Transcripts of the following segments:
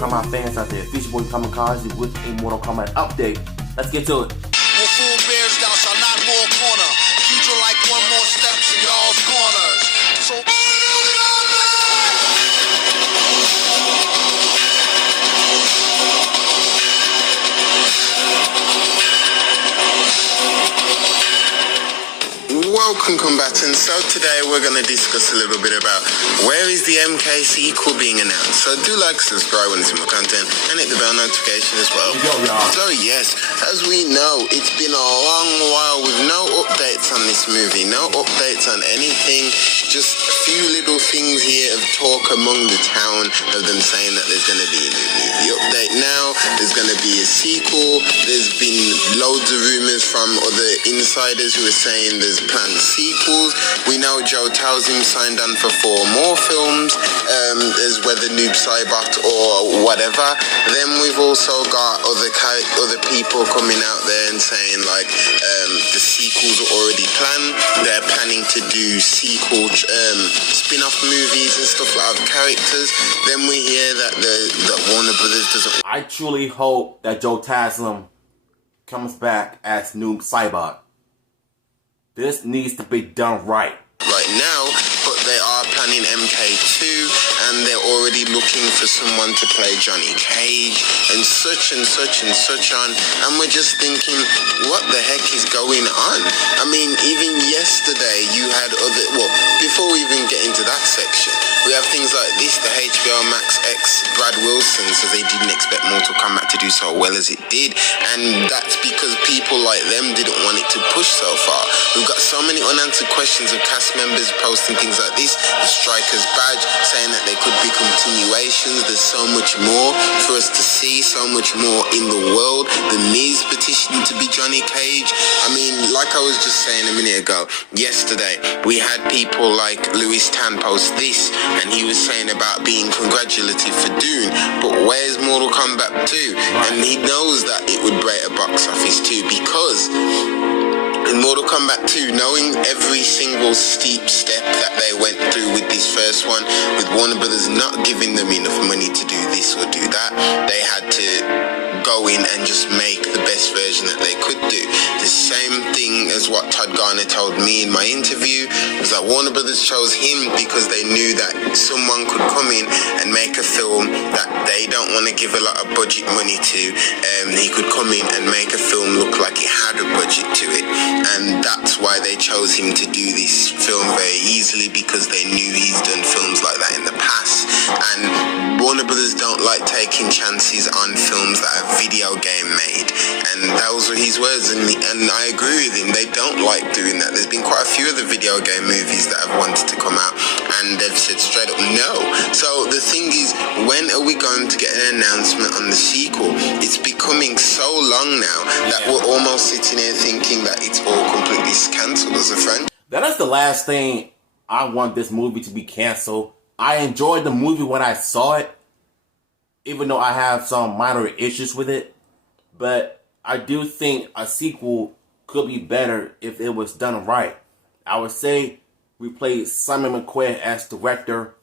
Kombat fans out there. Feature Boy Kamikaze with a Mortal Kombat update. Let's get to it. Full bears thou shall not more corner. Future like one more steps in y'all's corners. So welcome, combatants. So today we're going to discuss a little bit about where is the MK sequel being announced. So do like, subscribe when it's more content, and hit the bell notification as well. So yes, as we know, it's been a long while with no updates on this movie, no updates on anything, just a few little things here of talk among the town of them saying that there's going to be a new movie update now, there's going to be a sequel, there's been loads of rumors from other insiders who are saying there's planned sequels. We know Joe Towsing signed on for 4 more films, as whether Noob Saibot or whatever. Then we've also got other people coming out there and saying like the sequels are already planned. They're planning to do sequel spin-off movies and stuff like of characters. Then we hear that that Warner Brothers doesn't. I truly hope that Joe Taslim comes back as Noob Saibot. This needs to be done right now, but they are planning MK2 and they're already looking for someone to play Johnny Cage and such and such and such on, and we're just thinking, what the heck is going on? I mean, even yesterday you had before we even get into that section, we have things like this, the HBO Max X Brad Wilson says they didn't expect Mortal Kombat to do so well as it did, and that's because people like them didn't want it to push so far. We've got so many unanswered questions of cast members posting things like this, the Striker's badge, saying that there could be continuations. There's so much more for us to see, so much more in the world. The Miz petitioning to be Johnny Cage. I mean, like I was just saying a minute ago, yesterday, we had people like Louis Tan post this, and he was saying about being congratulative for Dune, but where's Mortal Kombat 2? And he knows that it would break a box office too, because in Mortal Kombat 2, knowing every single steep step that they went through with this first one, with Warner Brothers not giving them enough money to do this or do that, they had to go in and just make the best version that they could do. The same thing as what Todd Garner told me in my interview, was that Warner Brothers chose him because they knew that someone could come in and make a film that they don't want to give a lot of budget money to. He could come in and make a film look like it had a budget to it, and that's why they chose him to do this film very easily, because they knew he's done films like that in the past. And Warner Brothers don't like taking chances on films that are video game made, and those were his words, and I agree with him. They don't like doing that. There's been quite a few of the video game movies that have wanted to come out, and they've said straight up no. So the thing is, when are we going to get an announcement on the sequel? It's becoming so long now that we're almost sitting here thinking that it's all completely cancelled as a franchise. That is the last thing I want this movie to be canceled. I enjoyed the movie when I saw it, even though I have some minor issues with it. But I do think a sequel could be better if it was done right. I would say replace Simon McQuaid as director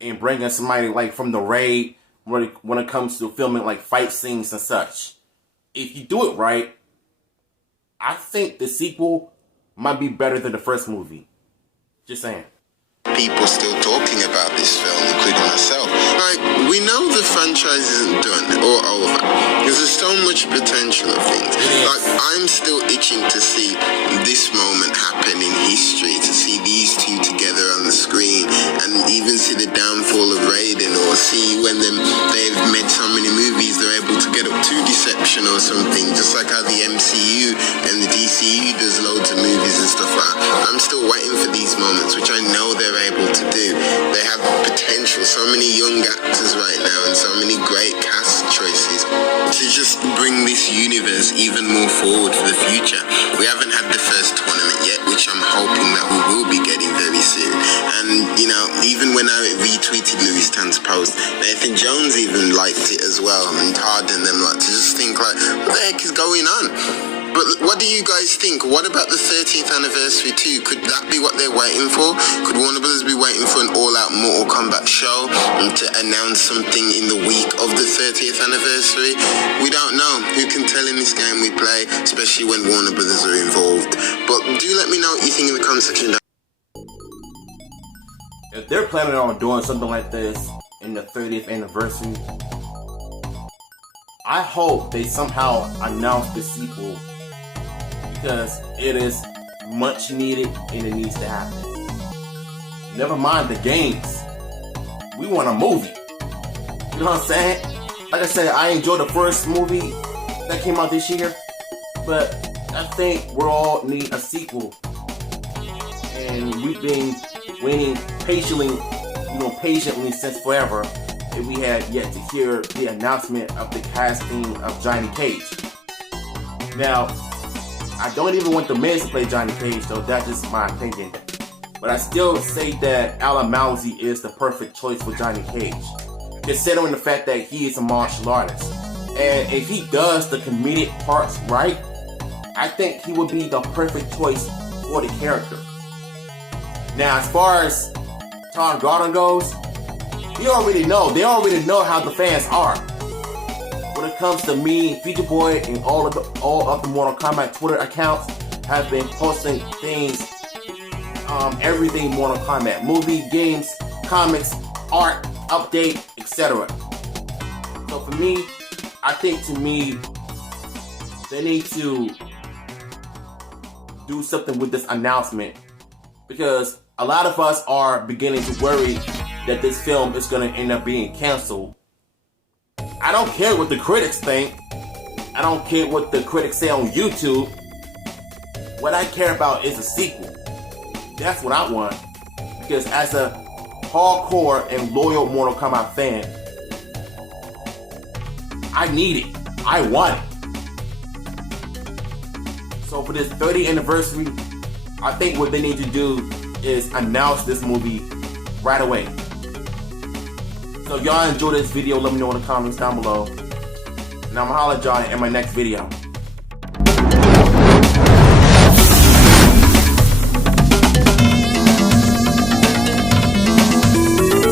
and bring in somebody like from the Raid when it comes to filming like fight scenes and such. If you do it right, I think the sequel might be better than the first movie. Just saying. People still talking about this film, including myself. Like, we know the franchise isn't done or over, because there's so much potential of things. Like, I'm still itching to see this moment happen in history, to see these two together on the screen, and even see the downfall of Raiden, or see when they've made so many movies, they're able to get up to Deception or something, just like how the MCU and the DCU does loads of movies and stuff like that. I'm still waiting for these moments, which I know they're able to do. They have potential, so many young actors right now and so many great cast choices to just bring this universe even more forward for the future. We haven't had the first tournament yet, which I'm hoping that we will be getting very soon. And you know, even when I retweeted Louis Tan's post, Nathan Jones even liked it as well, and Todd and them, like, to just think like, what the heck is going on? But what do you guys think? What about the 30th anniversary too? Could that be what they're waiting for? Could Warner Brothers be waiting for an all-out Mortal Kombat show to announce something in the week of the 30th anniversary? We don't know. Who can tell in this game we play, especially when Warner Brothers are involved? But do let me know what you think in the comment section. If they're planning on doing something like this in the 30th anniversary, I hope they somehow announce the sequel, because it is much needed and it needs to happen. Never mind the games. We want a movie. You know what I'm saying? Like I said, I enjoyed the first movie that came out this year, but I think we all need a sequel. And we've been waiting patiently since forever, and we have yet to hear the announcement of the casting of Johnny Cage. Now, I don't even want the Miz to play Johnny Cage, though. That's just my opinion. But I still say that Alan Mousy is the perfect choice for Johnny Cage, considering the fact that he is a martial artist. And if he does the comedic parts right, I think he would be the perfect choice for the character. Now, as far as Todd Gordon goes, they already know how the fans are. When it comes to me, Future Boy, and all of the Mortal Kombat Twitter accounts have been posting things, everything Mortal Kombat, movie, games, comics, art, update, etc. So for me, I think they need to do something with this announcement, because a lot of us are beginning to worry that this film is going to end up being canceled. I don't care what the critics think. I don't care what the critics say on YouTube. What I care about is a sequel. That's what I want. Because as a hardcore and loyal Mortal Kombat fan, I need it. I want it. So for this 30th anniversary, I think what they need to do is announce this movie right away. So if y'all enjoyed this video, let me know in the comments down below. And I'm gonna holler at y'all in my next video.